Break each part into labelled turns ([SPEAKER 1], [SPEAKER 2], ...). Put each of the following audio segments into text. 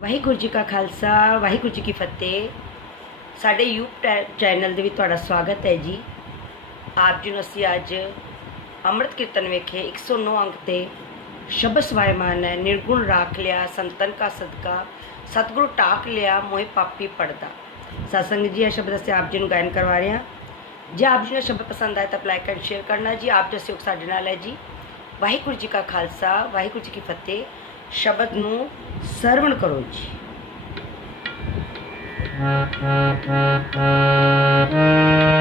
[SPEAKER 1] ਵਾਹਿਗੁਰੂ ਜੀ ਕਾ ਖਾਲਸਾ, ਵਾਹਿਗੁਰੂ ਜੀ ਕੀ ਫਤਿਹ। ਸਾਡੇ YouTube channel ਦੇ ਵਿੱਚ ਤੁਹਾਡਾ ਸਵਾਗਤ ਹੈ ਜੀ। ਆਪ ਜੀ ਨੂੰ ਅਸੀਂ ਅੱਜ ਅੰਮ੍ਰਿਤ ਕੀਰਤਨ ਵੇਖੇ 109 ਅੰਕ ਤੇ ਸ਼ਬਦ ਸਵਾਇਮਾਨ ਹੈ, ਨਿਰਗੁਣ ਰਾਖ ਲਿਆ, ਸੰਤਨ ਕਾ ਸਦਕਾ, ਸਤਿਗੁਰੂ ਟਾਕ ਲਿਆ, ਮੋਹਿ ਪਾਪੀ ਪੜਦਾ। ਸਤਸੰਗ ਜੀ, ਇਹ ਸ਼ਬਦ ਅਸੀਂ ਆਪ ਜੀ ਨੂੰ ਗਾਇਨ ਕਰਵਾ ਰਹੇ ਹਾਂ। ਜੇ ਆਪ ਜੀ ਨੂੰ ਸ਼ਬਦ ਪਸੰਦ ਆਏ ਤਾਂ ਲਾਈਕ ਐਂਡ ਸ਼ੇਅਰ ਕਰਨਾ ਜੀ। ਆਪ ਜੋ ਸਹਿਯੋਗ ਸਾਡੇ ਨਾਲ ਹੈ ਜੀ। ਵਾਹਿਗੁਰੂ ਜੀ ਕਾ ਖਾਲਸਾ, ਵਾਹਿਗੁਰੂ ਜੀ ਕੀ ਫਤਿਹ। શબ્દનું શ્રવણ કરો છે Thank you.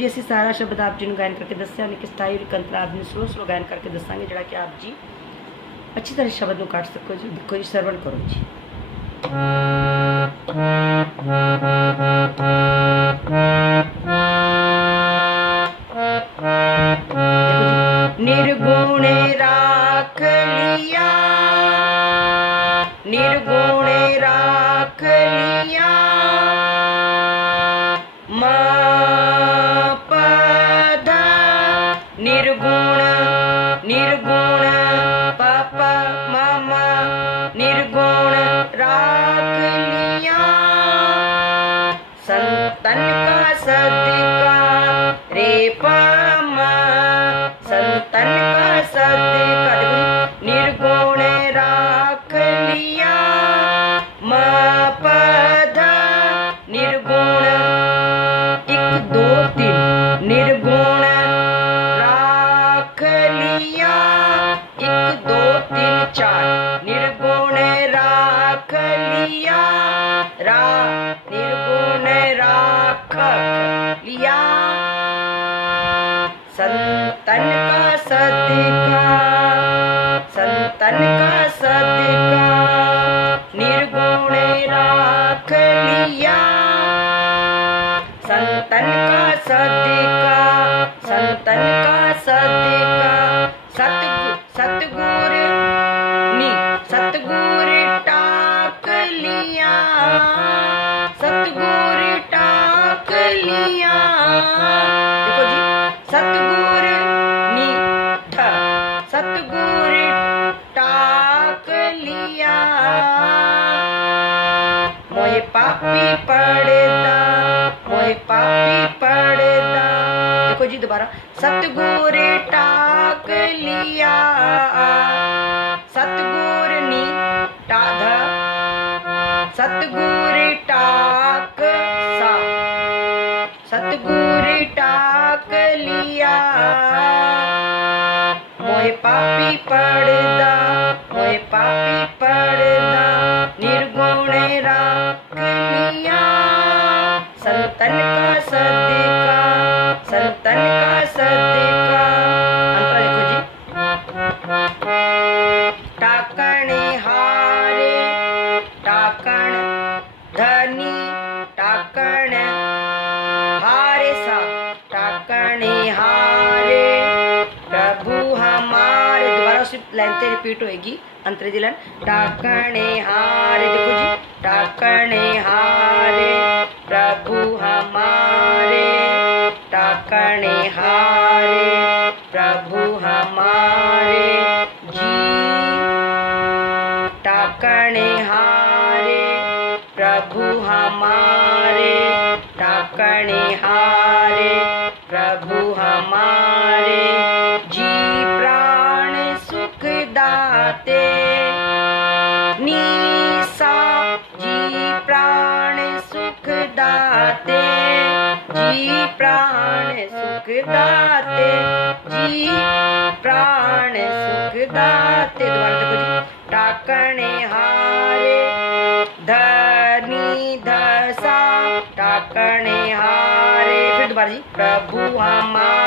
[SPEAKER 1] ਜੀ, ਅਸੀਂ ਸਾਰਾ ਸ਼ਬਦ ਆਪ ਜੀ ਨੂੰ ਗਾਇਨ ਕਰਕੇ ਦੱਸਿਆ ਉਹਨੇ ਕਿਸ ਸਥਾਈ ਕੰਤਰਾ ਆਪ ਜੀ ਨੂੰ ਸਲੋ ਸਲੋ ਗਾਇਨ ਕਰਕੇ ਦੱਸਾਂਗੇ, ਜਿਹੜਾ ਕਿ ਆਪ ਜੀ ਅੱਛੀ ਤਰ੍ਹਾਂ ਸ਼ਬਦ ਨੂੰ ਕੱਢ ਸਕੋ ਜੀ, ਦੇਖੋ ਜੀ, ਸਰਵਣ ਕਰੋ ਜੀ। गुण राख लिया। संतन का सदका रे पामा। संतन का सदका निर्गुण राख लिया। मापधा निर्गुण। एक, दो, तीन। निर्गुण राख लिया। एक, दो, तीन, चार। लिया संतन देखो जी। सतगुर नी सतगुर टाक लिया, मोए पापी पड़दा मोए पापी पड़दा देखो जी, दोबारा। सतगुर टाक लिया। सतगुर नी टाध सतगुर टाक मोए पापी पड़दा मोए पापी पड़दा निर्गुण राख लिया संतन का सदका लाइन से रिपीट होएगी अंतरे जी लाइन टाकणे हारे देखो जी टाकणे हारे प्रभु हमारे। टाकणे हारे प्रभु हमारे। जी टाकणे हारे प्रभु हमारे। टाकणे हारे प्रभु हमारे। जी प्राण निसा जी प्राण सुख दाते, जी प्राण सुख दाते, जी प्राण सुख दाते। हारे, धनी धसा हारे। दोबारा जी, प्रभु हमारे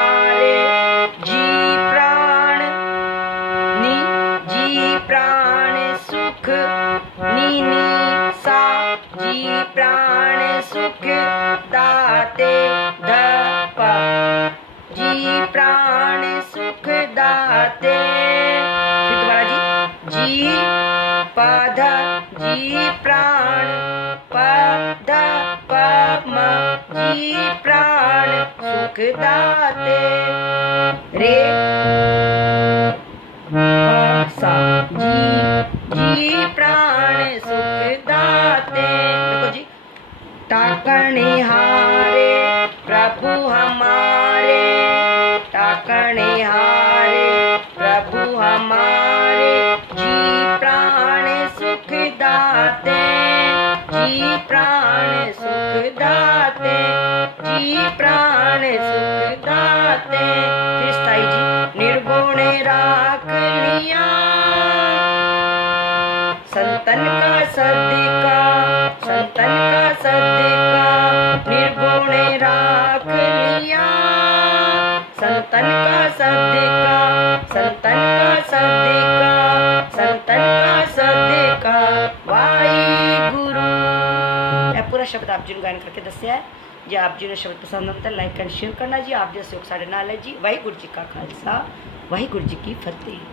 [SPEAKER 1] प्राण सुख दाते द प जी प्राण सुख दाते। जी। पद, जी प्राण, पद प म जी प्राण सुख दाते। रे। सा। जी जी प्राण सुख हारे प्रभु हमारे। ताकणे हारे प्रभु हमारे। जी प्राण सुख दाते, जी प्राण सुख दाते, जी प्राण सुख दाते। जी, निर्गुण राख लिया। संतन का सदिका, संतन का सदिका। ਸਦਿਕਾ ਨਿਰਗੁਣੇ ਰਾਖ ਲਿਆ। ਸੰਤਨ ਕਾ ਸਦਿਕਾ, ਸੰਤਨ ਕਾ ਸਦਿਕਾ, ਸੰਤਨ ਕਾ ਸਦਿਕਾ। ਵਾਹਿਗੁਰੂ। ਇਹ ਪੂਰਾ ਸ਼ਬਦ ਆਪ ਜੀ ਨੂੰ ਗਾਇਨ ਕਰਕੇ ਦੱਸਿਆ ਜੇ ਆਪ ਜੀ ਨੂੰ ਸ਼ਬਦ ਪਸੰਦ ਆਉਂਦਾ ਲਾਈਕ ਐਂਡ ਸ਼ੇਅਰ ਕਰਨਾ ਜੀ। ਆਪ ਜੀ ਦਾ ਸਹਿਯੋਗ ਸਾਡੇ ਨਾਲ ਹੈ ਜੀ। ਵਾਹਿਗੁਰੂ ਜੀ ਕਾ ਖਾਲਸਾ, ਵਾਹਿਗੁਰੂ ਜੀ ਕੀ ਫਤਿਹ।